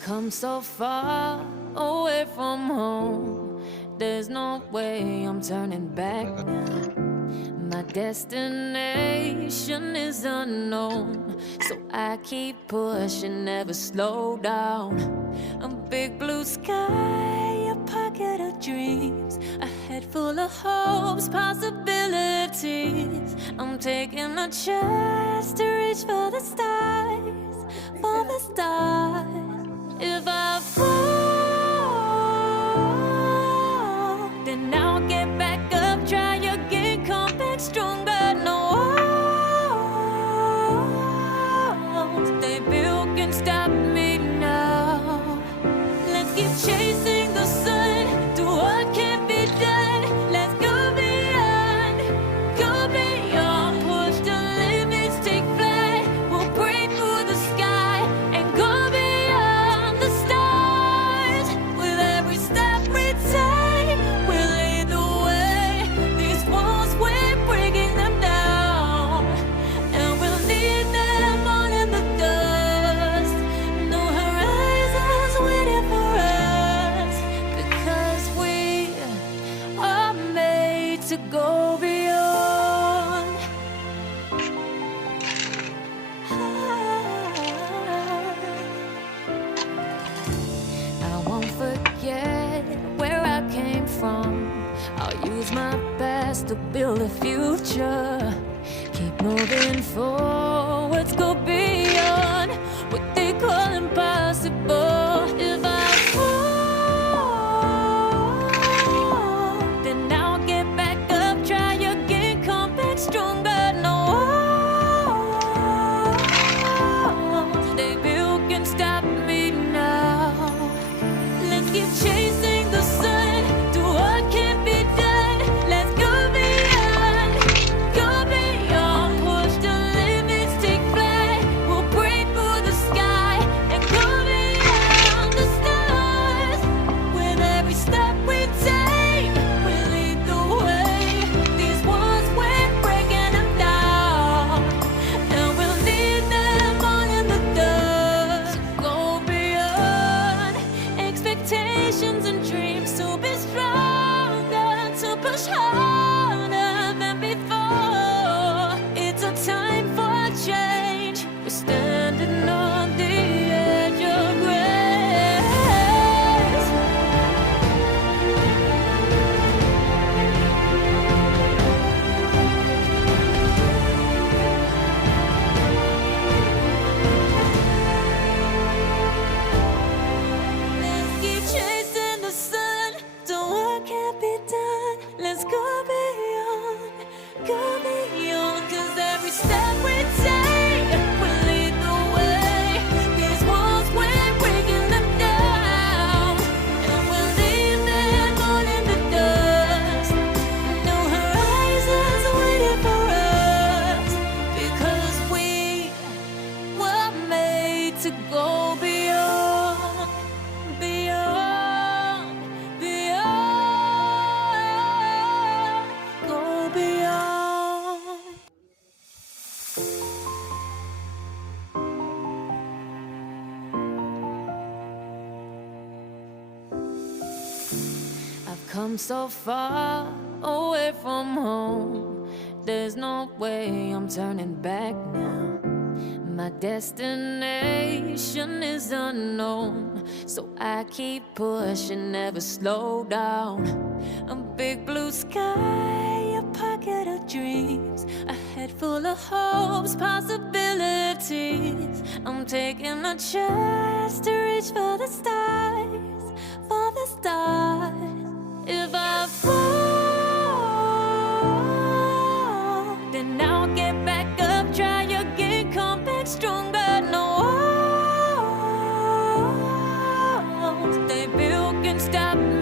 Come so far away from home. There's no way I'm turning back now. My destination is unknown, so I keep pushing, never slow down. A big blue sky, a pocket of dreams, a head full of hopes, possibilities. I'm taking a chance to reach for the stars, for the stars. If I fall, then I'll get back up, try again, come back stronger. No walls they built can stop me now. Let's keep chasing the sun, do what can't be done. Let's go beyond, push the limits, take flight. We'll break through the sky and go beyond the stars. With every step we take, we'll lead the way. These walls, we're breaking them down, and we'll leave them all in the dust. No horizons waiting for us, because we are made to go beyond. I won't forget where I came from. I'll use my best to build a future. Keep moving forwards, go beyond what they call impossible. If I fall, then I'll get back up, try again, come back stronger. No walls they built can stop me now. Let's keep chasing the sun, do what can't be done. Let's go beyond, push the limits, take flight. We'll break through the sky and go beyond the stars. With every step we take, we lead the way. These walls, we're breaking them down, and we'll leave them all in the dust. Go beyond expectations and dreams, to be stronger, to push harder than before. It's a time for change. We're standing on the edge of grace. Let's keep chasing the sun, do what can't be done. Let's go beyond, 'cause every step we take will lead the way. These walls, we're breaking them down, and we'll leave them all in the dust. No horizons waiting for us, because we were made to go beyond, beyond, go beyond. I've come so far away from home. There's no way I'm turning back now. My destination is unknown, so I keep pushing, never slow down. A big blue sky, a pocket of dreams, a head full of hopes, possibilities. I'm taking a chance to reach for the stars, for the stars. If I fall, then I'll get back up, try again, come back stronger. No walls they built can stop me